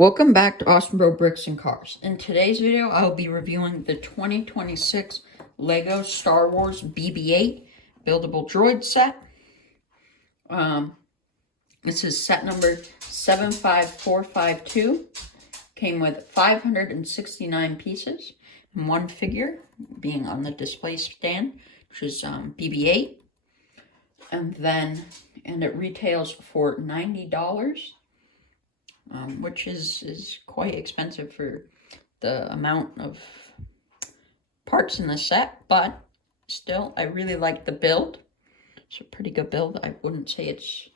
Welcome back to Awesome Bro Bricks and Cars. In today's video, I'll be reviewing the 2026 LEGO Star Wars BB-8 buildable droid set. This is set number 75452. Came with 569 pieces and one figure being on the display stand, which is BB-8. And it retails for $90. Which is quite expensive for the amount of parts in the set, but still, I really like the build. It's a pretty good build. I wouldn't say it's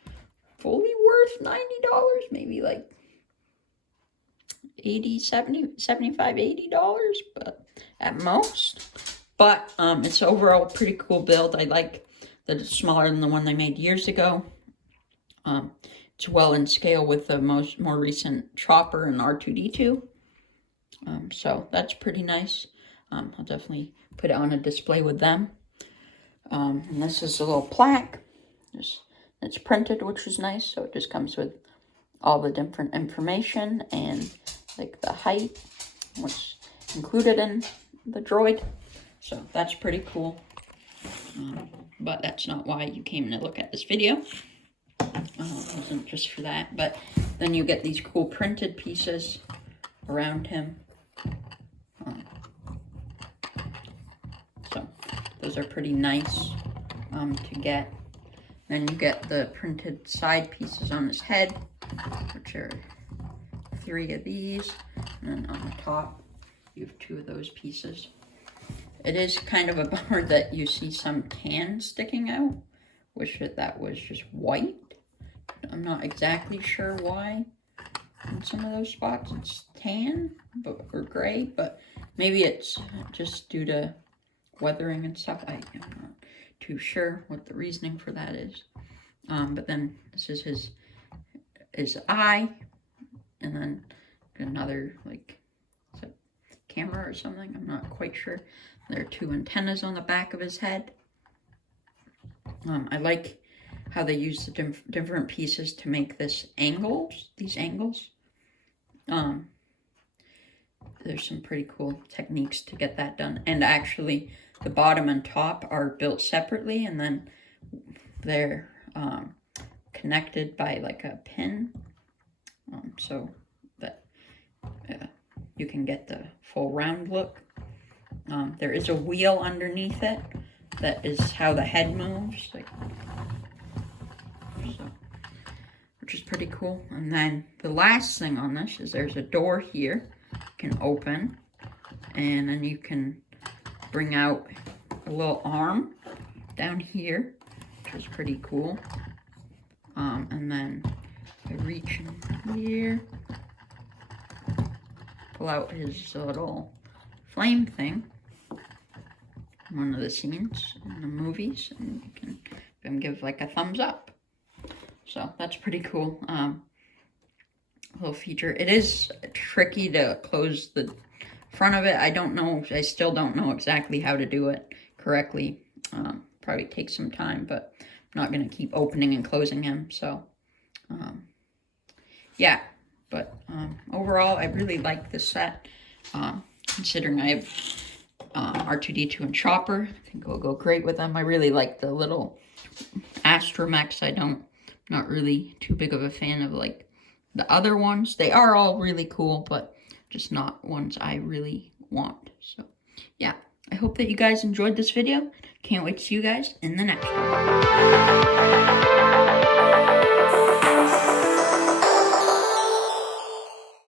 fully worth $90, maybe like $80, $70, $75, $80, but at most. But it's overall pretty cool build. I like that it's smaller than the one they made years ago. It's well in scale with the more recent Chopper and R2-D2. So that's pretty nice. I'll definitely put it on a display with them. And this is a little plaque. It's printed, which is nice. So it just comes with all the different information and like the height, what's included in the droid. So that's pretty cool. But that's not why you came to look at this video. It wasn't just for that, but then you get these cool printed pieces around him. So those are pretty nice to get. Then you get the printed side pieces on his head, which are 3 of these, and then on the top you have 2 of those pieces. It is kind of a bummer that you see some tan sticking out. Wish that was just white. I'm not exactly sure why in some of those spots it's tan or gray, but maybe it's just due to weathering and stuff. I'm not too sure what the reasoning for that is. But then this is his eye, and then another, like, is it camera or something? I'm not quite sure. There are 2 antennas on the back of his head. I like how they use the different pieces to make these angles. There's some pretty cool techniques to get that done. And actually, the bottom and top are built separately, and then they're connected by like a pin, so that you can get the full round look. There is a wheel underneath it. That is how the head moves, like, so, which is pretty cool. And then the last thing on this is there's a door here you can open, and then you can bring out a little arm down here, which is pretty cool. And then I reach in here, pull out his little flame thing. One of the scenes in the movies, and you can give like a thumbs up. So that's pretty cool. Little feature. It is tricky to close the front of it. I still don't know exactly how to do it correctly. Probably takes some time, but I'm not going to keep opening and closing him. So yeah, but overall I really like this set, considering I have R2-D2 and Chopper. I think it will go great with them. I really like the little Astromechs. Not really too big of a fan of like the other ones. They are all really cool, but just not ones I really want. So yeah, I hope that you guys enjoyed this video. Can't wait to see you guys in the next one.